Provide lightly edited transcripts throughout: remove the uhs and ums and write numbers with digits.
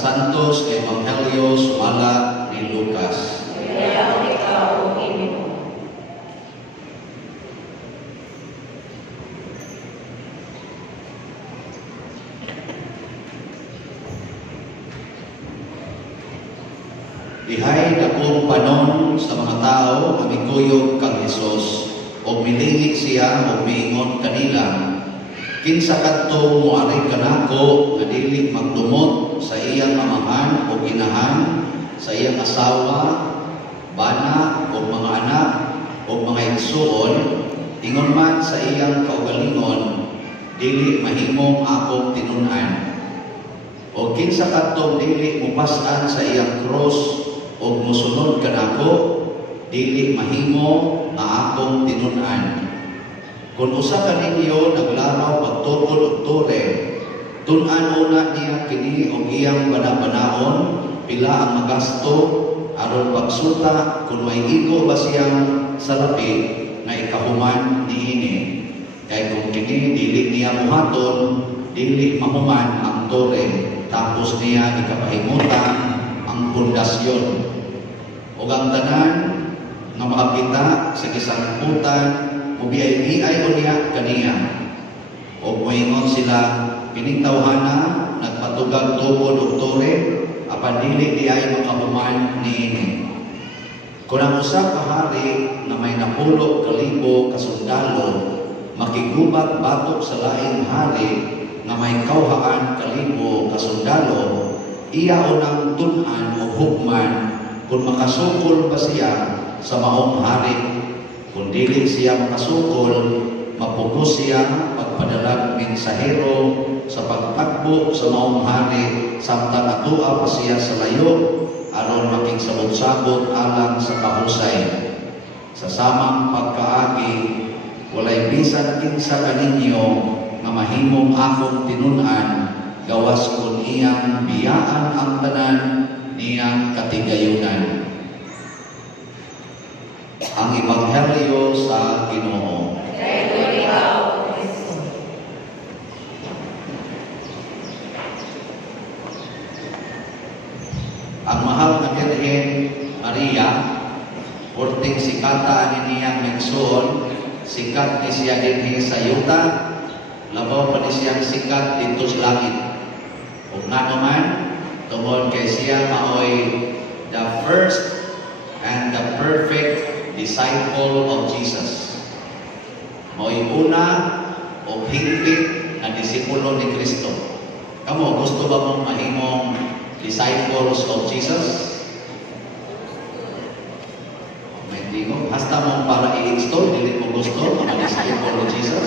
Santos nga Ebanghelyo sumala ni Lucas. Dihay dakong panon sa mga tao ang iguyog kang Hesus o milingit siya o miingon kanila, kinsa kadto moari kanako nga dili magdumot sa iyang amahan o inahan, sa iyang asawa, bana o mga anak o mga igsuon, ingon man sa iyang kaugalingon, dili mahimong akong tinun-an. O kinsa kadto dili mupas-an sa iyang cross o musunod kanako, dili mahimo nga akong tinun-an. Kung usa ka ninyo naglaraw pagtukod og tore, tun-an una niya kini og iyang banabanaon, pila ang magasto aron pagsuta kung may igo ba siyang salapi nga ikahuman niini. Kay kung kini dili niya muhaton, dili mahuman ang tore, tapos niya ikapahimutan ang pundasyon. O ang tanan nga makakita sa kisamputan, mubiyay-biyay o niya kaniya. O moingon sila, pinintawhana, nagpatugag tukod o tore, apan dili di ay makahuman niini. Kung ang usa ka hari na may napulog kalibo kasundalo, makigubat batok sa laing hari na may kauhaan kalibo kasundalo, iya unang tun-an o hukman kung makasukol ba siya sa maong hari. Kung dili siya makasukol, mapugos siya pagpadalag mensahero sa pagtakbo sa maong hari, samtang atua pa siya sa layo aron makigsabot-sabot alang sa kahusay. Sa samang pagkaagi, walay bisan kinsa kaninyo nga mahimong akong tinun-an, gawas kun iyang biyaan ang tanan niyang katigayunan. Ang Ebanghelyo sa Ginoo. Ang mahal na Birhen Maria, porting sikata ni niyang nagsuon, sikat ni siya din sa yuta, labaw pa ni siyang sikat dito sa langit. Kung nga naman, tungod kay siya maoy the first and the perfect disciple of Jesus. Maoy una o higpit na disipulo ni Kristo. Kamo, gusto ba mong mahimong disciples of Jesus? May tingog. Hasta mong para i-install, dili mo gusto mga disciple of Jesus?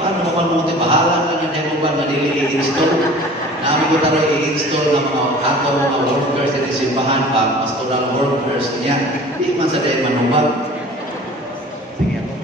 Ano naman mo ito? Bahala na nga mo ba na dili i-install? Namin ko taro i-install ng mga ato mga workers at simbahan pa, pastoral workers niya. Hindi man sa dahil manubag. Sige ako.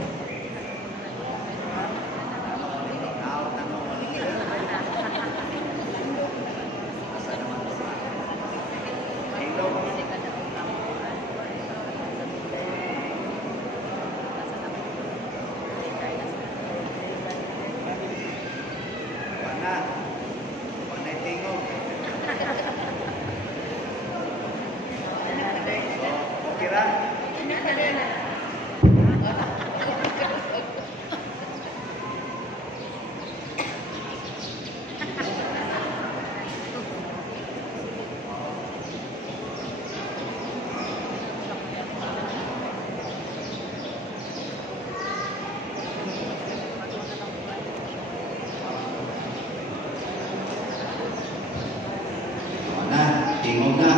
Tingog na.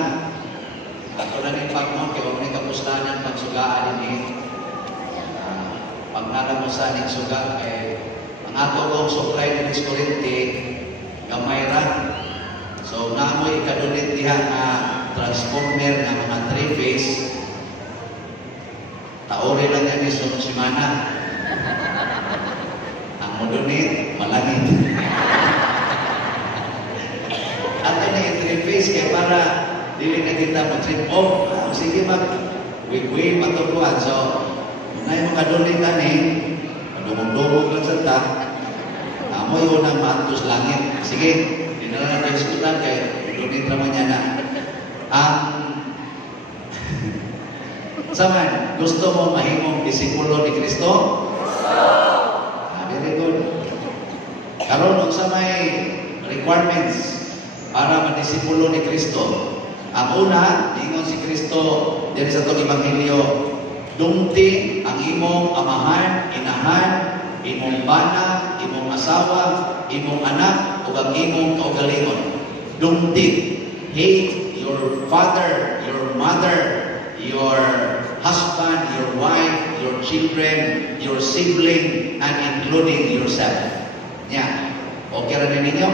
Ako lang yung pagmong, kaya huwag na kapustanan pagsugaan ini. Pag nalamusan yung suga, ang ato kong supply ng Corinti, gamay ra. So, naamoy ikadulit diha na transformer ng mga 3-phase. Taori lang yan yung sunod simana. Ang modunit, malangit. Ato na yung 3-phase kaya para dili na kita mag-trip off. Sige mag-wig-wig matukuan. So, na yung makadulit na ni, madumog-dumog lang sa ta, amoy unang maantos langit. Sige, Dinala na hospital kay donate naman niya na. Saman, gusto mo mahimong disipulo ni Kristo? Very good. Karon sa may requirements para madisipulo ni Kristo. Ang una, ingon si Kristo diri sa itong Ebanghelyo, dumti ang imong amahan, inahan, imong bana, imong asawa, imong anak, o ang imong kaugalingon. Dumti. Hate your father, your mother, your husband, your wife, your children, your sibling, and including yourself. Yan. Okay rin ninyo?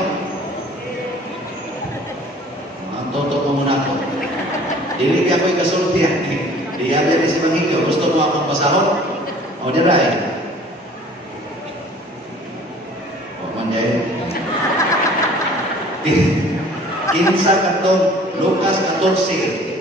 Ang toto ko muna ako. Dili ka ako'y kasultihan. Di yan si Ebanghelyo. Gusto mo akong pasahod? O, diray. O, manjay. Kinsa katong Lucas 14,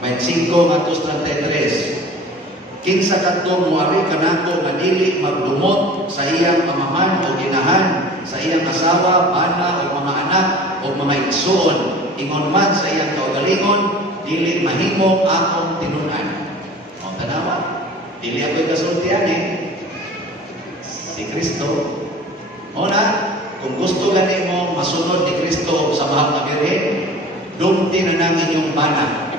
25 atos 33. Kinsa katong muari kanako nga dili magdumot sa iyang amahan o inahan, sa iyang asawa, bana o mga anak o mga igsoon, ingon man sa iyang kaugalingon, dili mahimo akong tinunan. O tanawa, dili ako'y kasultihan si Kristo. O na, kung gusto gani mo masunod ni Kristo sa mahal na Birhen, dumti na ng inyong bana.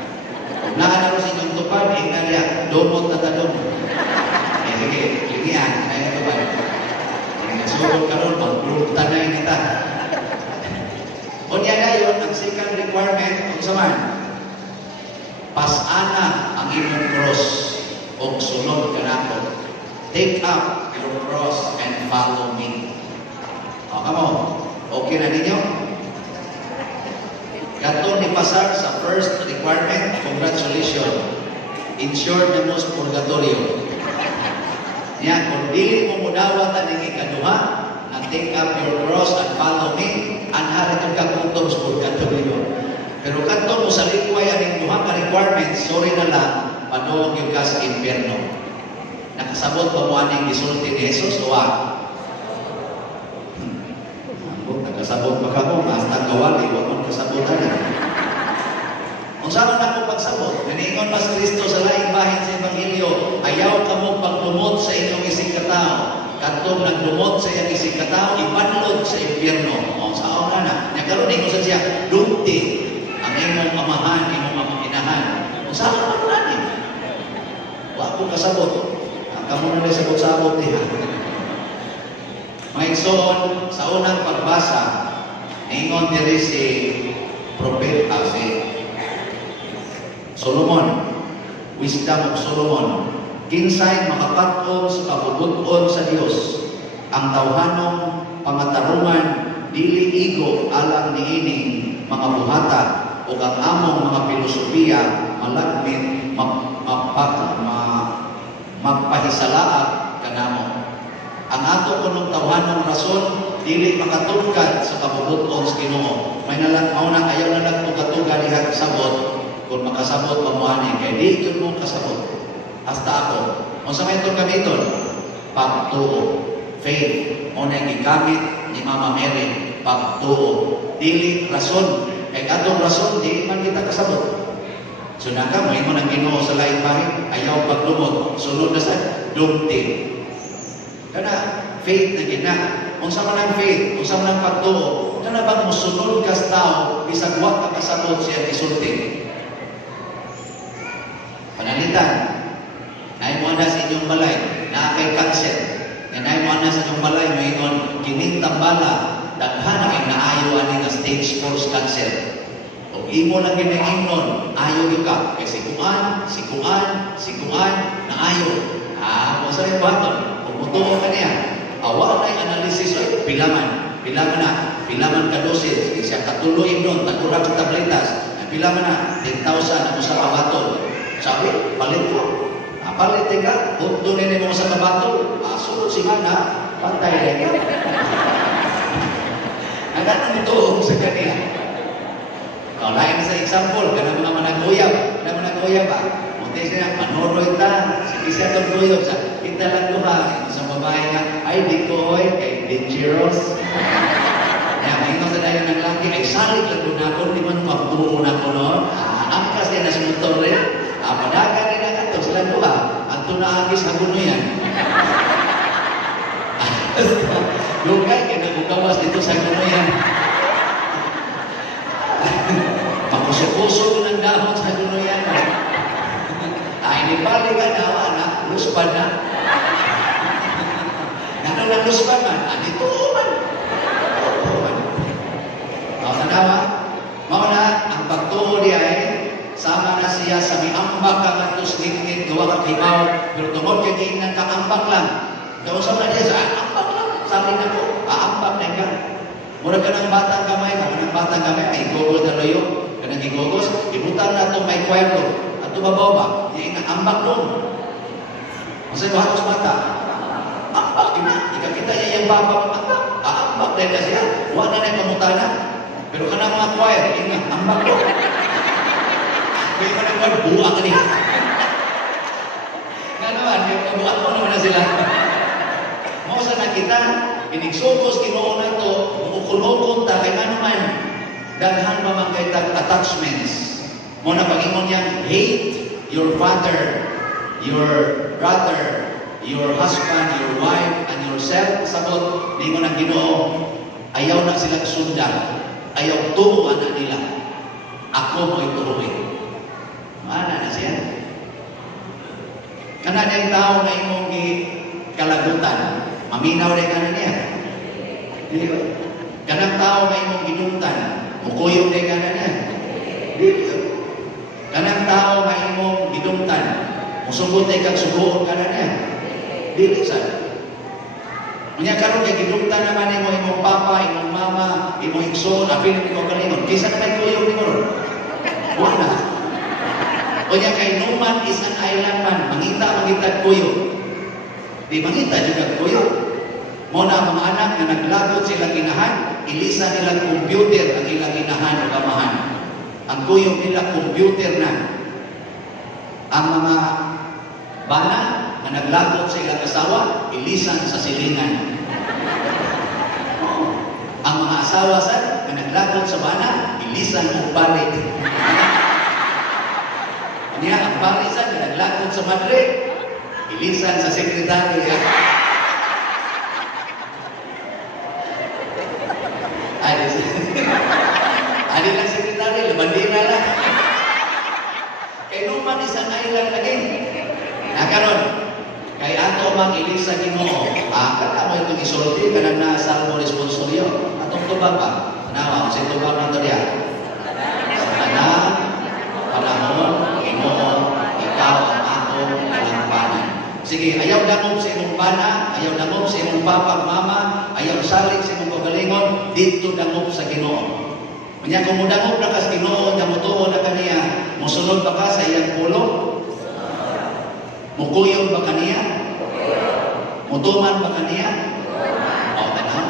Kung nakalaro sa inyong tupad, ingalya, dumot na talong. Sige, lingihan, kaya tupad. Kung nasurod ka ron, magpulutan na yung kita. O niya na yun, ang second requirement, kung saman, pasana ang inyong cross o sunod ka na ako. Take up your cross and follow me. O, kamo, okay na ninyo? Kato ni pasar sa first requirement, congratulations. Insured na mo sa purgatorio. Yan, kung dili mo mudawat ang ikaduha, na take up your cross and follow me, anhari itong kapunto sa purgatorio. Pero kato mo sa likway ang duha ka requirements, sorry na lang, panuog yung ka sa impyerno. Nakasabot pa mo aning gisulti ni Jesus, o nakasabot pa ka mo, hasta kawali, huwag mong kasabotan na. Kung saan na ako pagsabot, naningon mas Kristo sa laing bahin sa Ebanghelyo, ayaw ka mo pagdumot sa inyong isig katao. Katong nagdumot sa iyong isig katao, ipanlod sa impyerno. O, saan na. Nagkaroon ko sa siya, dumti ang imong amahan, imong amaminahan. Kung saan na natin. Huwag ko kasabot. Ang kamo na rin sabot-sabot niya. Mga igsoon, sa unang pagbasa, ingon diri si Propeta, si Solomon, Wisdom of Solomon, kinsay makapat-on sa kabubuton sa Dios, ang tawhanong pangatarungan, dili igo alang niining mga buhata, o ang among mga filosofiya, malagmit, magpahisalaat kanamo. Ang ato kunong tawhanong rason, dili makatugkad sa kabubuton sa Ginoo. May ayaw na lang kung katugkad diha sabot, kung makasabot pamuani, kaya di yun mong kasabot. Hasta ako. Kung sa may itong gamiton, pagtuo, faith, o na gigamit ni Mama Mary, pagtuo. Dili rason. Kaya katong rason, di man kita kasabot. So naka, may mo ng Ginoo sa laing bahin, ayaw pagdumot, sunod na sa dumti. Kana faith na gina. Kung sa manang faith, kung sa manang pagtuo, kana bang musunod ka sa tao, bisag wa ka kasabot siya isulti. Panalitan, naay mo na sa inyong balay, na kay cancer. Naay mo na sa inyong balay, mayroon kining tambala, daghan ang naayo ani nga stage 4 cancer. O imo lang ginahimnon, ayaw yung ka. Kaya sikuan, naayo. Kung saan yung baton? Pumutuo ka niya. Awa na yung analysis, pilaman ka dosis, siya katuloy doon, tagurang tabletas, pilaman na, 10,000 ako sa kabaton. Sabi, palit ko. Palit ka, doon mo sa kabaton, sunod si Mana, pantay na ka. Agad na ito sa kanila. Lain sa example, kana mga managuyab ba? Munti siya, panoroy ta, sige siya itong tuyog sa kita lang duha, sa babae nga, ay di ko hoy, kay dangerous. Kaya ngayon sa dayon ng laki, ay salig lang doon ako, di man magbuo na ko noon. Ang kasi na si motor rin. Padagan din ang ito, sila doha. At ito na agis na guno yan. Lugay, kaya nagbukawas dito sa guno yan. Makusukuso ko ng dahon sa guno yan. Inibalik ka na, anak, luspan na. Ano na luspan man? Dito man. Tanawa, mauna, ang pagtuo niya sama na siya sa may ambak ka nga tos ngit-ngit, gawa ka kimaw, pero tungkol kaya giingnan ka, ambak lang. Kausap na niya sa ambak lang. Sabi na ko, ambak na ka. Mura ka ng batang kamay, ay gogos na loyo, ka nang gigogos, ibutan na ito may kwarto, at tumabaw ba, yung ambak doon. Masaya ba hatos mata? Ambak, ikakita niya yung babang ambak na yun siya, huwag na yung pamutana. Pero ka na mga choir, ambak doon. Kaya ka na buwag niya. Nga naman, yung buwag mo naman na sila. Mausa na kita, inigsugos Ginoo na ito, umukulokon ta, kaya nga naman, daghan ba mga attachments. Mo na pag-ingon niyang, hate your father, your brother, your husband, your wife, and yourself. Sabot, di mo ng Ginoo, ayaw na silang sundan. Ayaw turuan na nila. Ako mo ituruin. Maana na siya. Kana na yung tao na imong kalagutan, maminaw na ka niya. Kanang tao na imong ginuntan, mukuyog na ka niya. Kanang tao na imong ginuntan, musugot na kang subuon ka niya. Dili sa. Kanya karon kay gidungtan naman imong papa, imong mama, imong igsoon, apil mo kaningon. Kisa may kuyog ni mo. Wala. Kanya kay Numan is an island man, mangita kuyog. Di mangita juga kuyog. Mo na mga anak na naglagot silang inahan, ilisa nilang computer ang ilang inahan o kamahan. Ang kuyog nila computer na. Ang mga bana na naglagot sa ilang asawa, ilisan sa silingan. Ang mga asawa sa na naglagot sa bana, ilisan o palit. Kanya, ang parisan na naglagot sa madre, ilisan sa sekretary. Adi lang sekretary, labandina lang. Kay Numan isang island lagi. Nakaroon, kay ato mang ilig sa Ginoo, kaya mo itong isulti, kanang nasa mo responsoryo. Atong tubag ba? Nawa, kasi tubag ng tadya. Sa kanang panahon, Ginoo, ikaw ang atong kalampanan. Sige, ayaw dangog sa imong bana, ayaw dangog sa imong papa, mama, ayaw salig sa imong kagalingon, dito dangog sa Ginoo. Kanya kung mudangog na ka sa Ginoo, na mutuo na kaniya, musunod ba ka sa iyang pulo? Mukuyog ba kaniya? Mutuman ba kaniya? O, tanaw.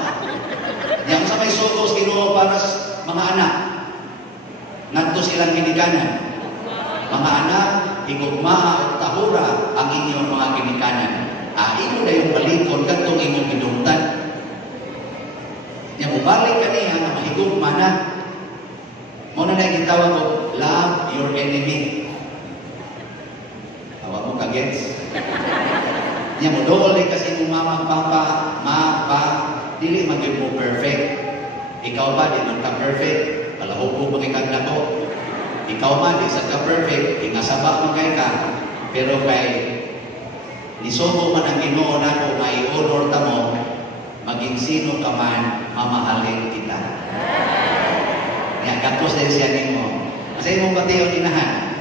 Yang sa may sugos Ginoo para sa mga anak. Ngadto silang ginikanan. Mga anak, higugmaa o tahura ang inyong mga ginikanan. Imo na yung balikon katong inyong gidungtan. Yang mubalik kaniya na mahigugma na. Muna na yung tawag ko, love your enemy. Tawa mo kagets. Niya mo dool kasi mong mama, papa, dili maging mo perfect. Ikaw ba, di man ka perfect. Palahog mo magigagna ko. Ikaw ba, di sa ka perfect. Ingasaba mo kay ka. Pero kay nisubo man ang Ginoo na ko, mai-honor ta mo, maging sino ka man, mamahalin kita. Yan, kapos din siya mo. Kasi mong batiyon inahan.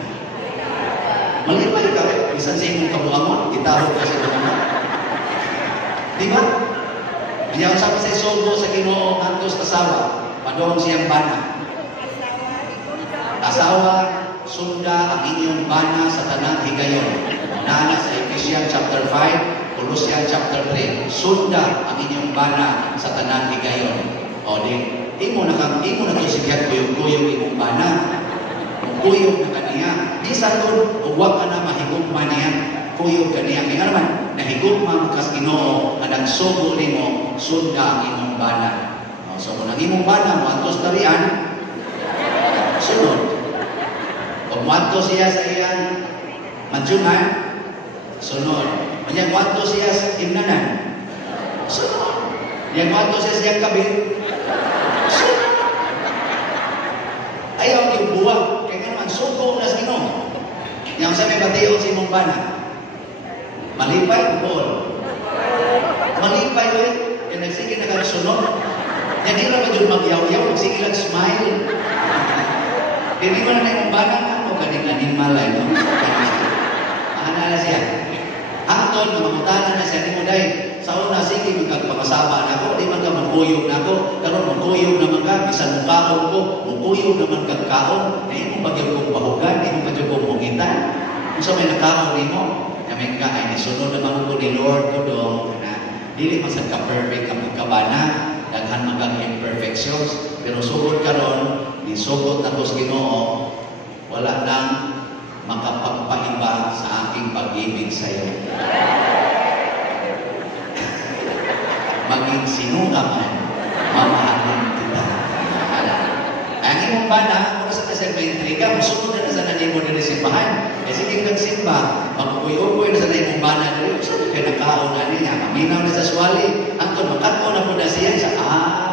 Malipay ka, bisan sa imong kabuangon, itahog ka sa mga. Di ba? Kaya sa subo sa Ginoo, antos asawa, padoong siyang bana. Asawa, sunda ang inyong bana sa tanang higayon. Nana sa Ephesians chapter 5, Colossians chapter 3. Sunda ang inyong bana sa tanang higayon. O di, imo na to siya kuyog-kuyog imong bana. Kuyog na kaniya. Bisa doon, huwag ka na mahigugma niya. Kuyog kaniya. Kaya naman, nahigugma mo kas Ginoo na nagsugo nimo, sunda ang imong bana. So kung nangimong bana mo atos tarian, sunod. Kung mo siya sa iyang madyungan, sunod. Kanya mo siya sa imnanan, sunod. Yang mo siya sa iyang kabit, sunod. Ayaw yung buwag. Kaya naman, suko na sa Ginoo. Yang sa may batiyon si imong bana. Malipay, bukol. Malipay ulit. Kaya nagsige na ka sunod. Yan di naman yung magyaw-yaw. Nagsige lang smile. Hindi mo na na imong bana na. O kaning animal ay no? Ana na siya. Hangtod, mamamutanan na siya. Di mo dahil. Sa una, sige, magkagpakasama na ako. Di man ka magkuyog na ako. Karon magkuyog naman ka. Bisan mukhaon ko. Magkuyog naman kagkaon. Di mo bagyong kong bahugan. Di mo bagyong kong mungitan. Kung sa may nakaon ni mo, kami ka ay nisunod naman ko ni Lord ko doon. Dili masag ka-perfect ang magkabana. Daghan magang imperfections. Pero sugod karon, nisugod na ko sa Ginoo, wala nang makapagpaiba sa aking pag-ibig sa iyo. Maging sino ka man, mamahalin kita. Ang imong bana, kung sa tasang may intriga, musunod na sa nanay mo na simbahan. Eh sige nagsimba, magkukuy-ukoy na sa nanay mong bana na rin. Sabi kayo nakaon na niya, maminaw na sa swali. Ang tumakat mo na po na siya sa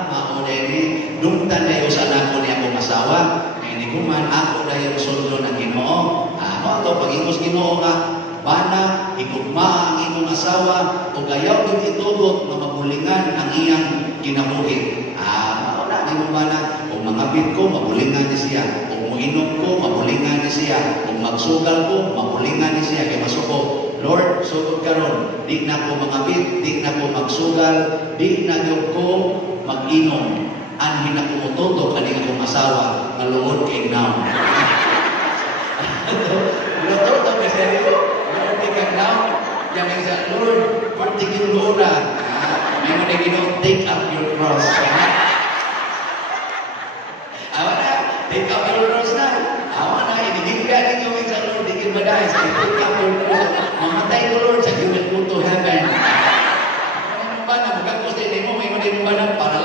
mauna ni, dumtan na yung sa anak ko niya akong asawa. Ngayon ko man, ako na yung sundo ng Ginoo. Ano ito, pag-ingos Ginoo nga, bana, higugma ang imong asawa, o gayaw yung itugot, mamabulingan ang iyang kinabuhi. Mauna ang imong bana, kung mangapit ko, mabulingan ni siya. Kung muinom ko, mabulingan ni siya. Kung magsugal ko, mabulingan ni siya. Kaya masuko, Lord, sugod karon, di na ko mangapit, di na ko magsugal, di na ko mag-inom. Anhin na kumututo kaning akong asawa, maluod kay now. Luto kasi ito. Now, yang sa Lord, partikin lura. May mga Ginoo, take up your cross. Awa na, take up your cross na. Awa na, inigigyan ninyo sa Lord, digil ba dahil sa take up your cross. Mamatay ko Lord, sa you will go to heaven. Ano ba na, magkakos din mo, may mga ba na, para